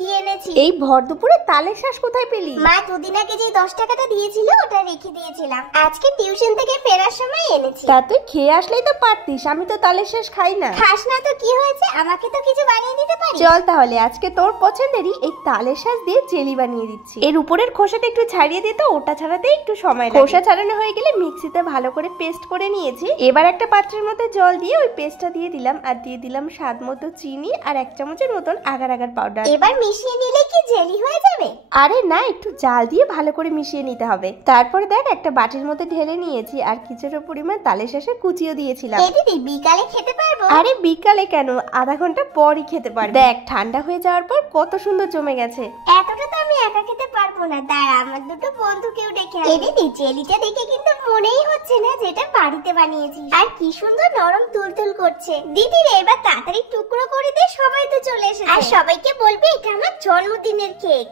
কি এনেছি। এই ভর দুপুরে তালের শ্বাস কোথায় পেলি? মা দুদিন আগে যে 10 টাকাটা দিয়েছিল ওটা রেখে দিয়েছিলাম, আজকে টিউশন থেকে ফেরার সময় এনেছি। তা তুই খেয়ে আসলেই তো পারতিস, আমি তো তালের শ্বাস খাই না। খাস না তো কি হয়েছে, আমাকে তো কিছু বানিয়ে দিতে পারি। চল তাহলে আজকে তোর পছন্দেরই এই তালের শ্বাস দিয়ে জেলি বানিয়ে দিচ্ছি। এর উপরের খোসাটা একটু ছাড়িয়ে দিতে, ওটা ছাড়াতে একটু সময় লাগে। খোসা ছাড়ানো হয়ে গেলে মিক্সিতে ভালো করে পেস্ট করে নিয়েছি। এবার একটা পাত্রের মধ্যে জল দিয়ে ওই পেস্টটা দিয়ে দিলাম, আর দিয়ে দিলাম স্বাদ মতো চিনি আর 1 চামচের মতন আগার আগার পাউডার। এবার মিশিয়ে নিলে কি জেলি হয়ে যাবে? আরে না, একটু জাল দিয়ে ভালো করে মিশিয়ে নিতে হবে। তারপরে দেখ একটা বাটির মধ্যে ঢেলে নিয়েছি আর কিছুটা পরিমাণ তালের শ্বাসের কুচিও দিয়েছিলাম। এই দিদি বিকালে খেতে পারবো? আরে বিকালে কেন, আধা ঘন্টা পরই খেতে পারবি। দেখ ঠান্ডা হয়ে যাওয়ার পর কত সুন্দর জমে গেছে। এতটা তো আমি একা খেতে পারবো না, দাঁড়া আমার দুটো বন্ধুকেও ডেকে আনি। এই দিদি জেলিটা দেখে কিন্তু মনেই হচ্ছে না যেটা বাড়িতে বানিয়েছি, আর কি সুন্দর নরম তুলতুল করছে। দিদি রে এবার তাড়াতাড়ি টুকরো করে দে, সবাই তো চলে এসেছে। আর সবাইকে বলবি এটা আমার জন্মদিনের কেক।